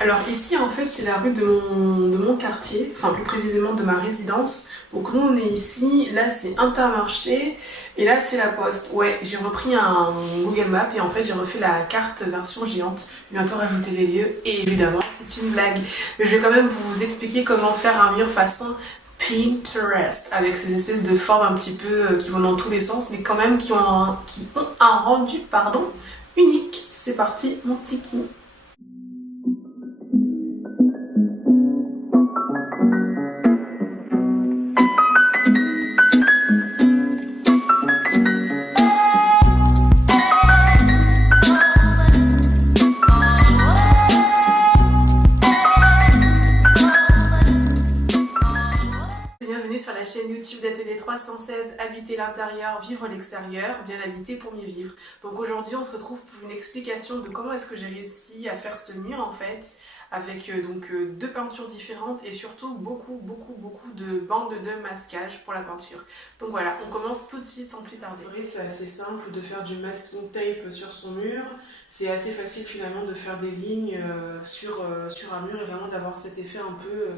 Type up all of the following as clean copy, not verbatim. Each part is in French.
Alors ici en fait c'est la rue de mon quartier, enfin plus précisément de ma résidence. Donc nous on est ici, là c'est Intermarché et là c'est la Poste. Ouais, j'ai repris un Google Maps et en fait j'ai refait la carte version géante. Bientôt rajouter les lieux et évidemment c'est une blague. Mais je vais quand même vous expliquer comment faire un mur façon Pinterest avec ces espèces de formes un petit peu qui vont dans tous les sens mais quand même qui ont un rendu unique. C'est parti mon tiki. Bienvenue sur la chaîne YouTube d'Atelier 316, habiter l'intérieur, vivre l'extérieur, bien habiter pour mieux vivre. Donc aujourd'hui on se retrouve pour une explication de comment est-ce que j'ai réussi à faire ce mur en fait, avec deux peintures différentes et surtout beaucoup de bandes de masquage pour la peinture. Donc voilà, on commence tout de suite sans plus tarder. C'est assez simple de faire du masking tape sur son mur, c'est assez facile finalement de faire des lignes sur un mur et vraiment d'avoir cet effet un peu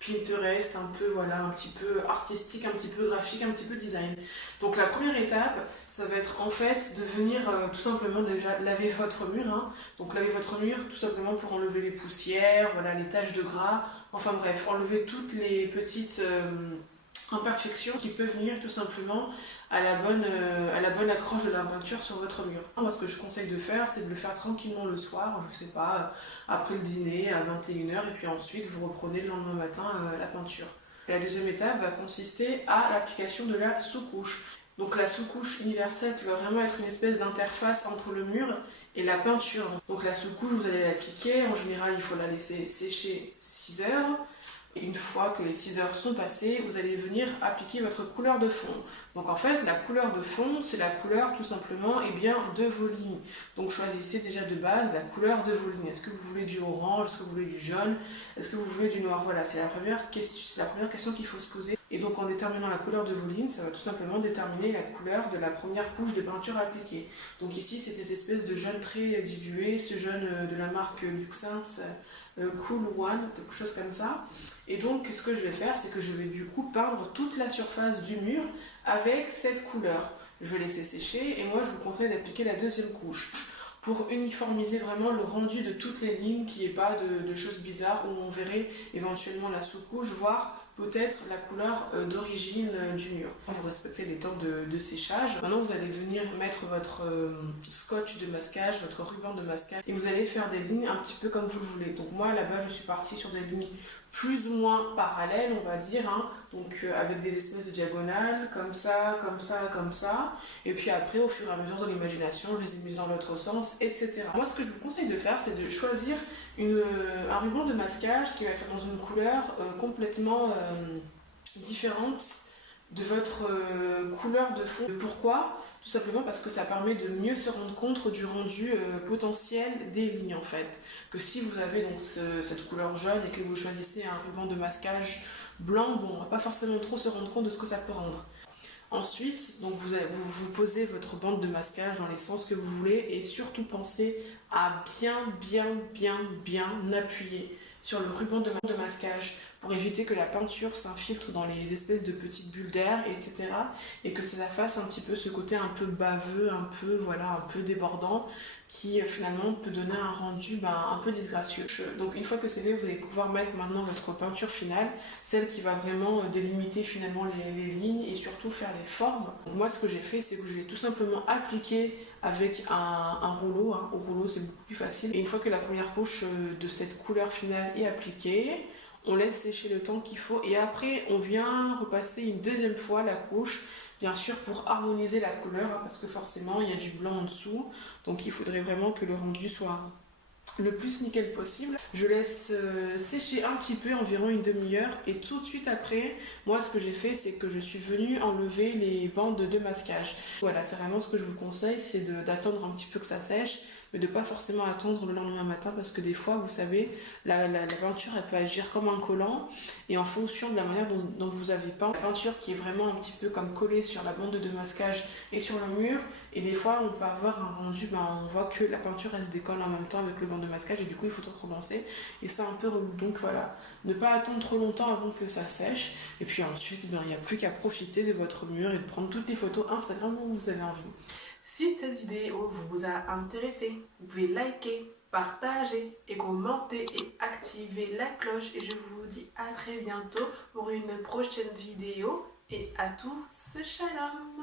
Pinterest, un peu voilà, un petit peu artistique, un petit peu graphique, un petit peu design. Donc la première étape, ça va être en fait de venir tout simplement déjà laver votre mur. Donc laver votre mur tout simplement pour enlever les poussières, voilà, les taches de gras, enfin bref, enlever toutes les petites imperfections qui peuvent venir tout simplement à la bonne accroche de la peinture sur votre mur. Moi ce que je conseille de faire, c'est de le faire tranquillement le soir, je sais pas, après le dîner à 21h et puis ensuite vous reprenez le lendemain matin la peinture. La deuxième étape va consister à l'application de la sous-couche. Donc la sous-couche universelle va vraiment être une espèce d'interface entre le mur et la peinture. Donc la sous-couche, vous allez l'appliquer, en général il faut la laisser sécher 6 heures. Et une fois que les 6 heures sont passées, vous allez venir appliquer votre couleur de fond. Donc en fait, la couleur de fond, c'est la couleur tout simplement de vos lignes. Donc choisissez déjà de base la couleur de vos lignes. Est-ce que vous voulez du orange? Est-ce que vous voulez du jaune? Est-ce que vous voulez du noir? Voilà, c'est la première question qu'il faut se poser. Et donc en déterminant la couleur de vos lignes, ça va tout simplement déterminer la couleur de la première couche de peinture appliquée. Donc ici, c'est cette espèce de jaune très dilué, ce jaune de la marque Luxens Cool One, quelque chose comme ça. Et donc ce que je vais faire, c'est que je vais du coup peindre toute la surface du mur avec cette couleur. Je vais laisser sécher et moi je vous conseille d'appliquer la deuxième couche pour uniformiser vraiment le rendu de toutes les lignes, qu'il n'y ait pas de choses bizarres où on verrait éventuellement la sous-couche, voire peut-être la couleur d'origine du mur. Vous respectez les temps de séchage. Maintenant vous allez venir mettre votre scotch de masquage, votre ruban de masquage et vous allez faire des lignes un petit peu comme vous le voulez. Donc moi là-bas je suis partie sur des lignes plus ou moins parallèles on va dire, donc avec des espèces de diagonales comme ça, comme ça, et puis après au fur et à mesure de l'imagination je les ai mises dans l'autre sens, etc. Moi ce que je vous conseille de faire, c'est de choisir un ruban de masquage qui va être dans une couleur complètement différente de votre couleur de fond. Pourquoi? Tout simplement parce que ça permet de mieux se rendre compte du rendu potentiel des lignes en fait. Que si vous avez donc cette couleur jaune et que vous choisissez un ruban de masquage blanc, bon, on va pas forcément trop se rendre compte de ce que ça peut rendre. Ensuite, donc vous posez votre bande de masquage dans les sens que vous voulez et surtout pensez à bien appuyer sur le ruban de masquage pour éviter que la peinture s'infiltre dans les espèces de petites bulles d'air, etc. Et que ça fasse un petit peu ce côté un peu baveux, un peu débordant, qui finalement peut donner un rendu un peu disgracieux. Donc une fois que c'est fait, vous allez pouvoir mettre maintenant votre peinture finale, celle qui va vraiment délimiter finalement les lignes et surtout faire les formes. Donc moi ce que j'ai fait, c'est que je vais tout simplement appliquer avec un rouleau. Au rouleau c'est beaucoup plus facile. Et une fois que la première couche de cette couleur finale est appliquée, on laisse sécher le temps qu'il faut et après on vient repasser une deuxième fois la couche, bien sûr pour harmoniser la couleur, parce que forcément il y a du blanc en dessous, donc il faudrait vraiment que le rendu soit le plus nickel possible. Je laisse sécher un petit peu, environ une demi-heure, et tout de suite après, moi ce que j'ai fait, c'est que je suis venue enlever les bandes de masquage. Voilà, c'est vraiment ce que je vous conseille, c'est d'attendre un petit peu que ça sèche, mais de pas forcément attendre le lendemain matin parce que des fois, vous savez, la peinture elle peut agir comme un collant et en fonction de la manière dont vous avez peint, la peinture qui est vraiment un petit peu comme collée sur la bande de masquage et sur le mur, et des fois on peut avoir un rendu, on voit que la peinture elle se décolle en même temps avec le banc de masquage et du coup il faut tout recommencer et c'est un peu relou. Donc voilà, ne pas attendre trop longtemps avant que ça sèche et puis ensuite il n'y a plus qu'à profiter de votre mur et de prendre toutes les photos Instagram où vous avez envie. Si cette vidéo vous a intéressé, vous pouvez liker, partager et commenter et activer la cloche et je vous dis à très bientôt pour une prochaine vidéo et à tous, shalom.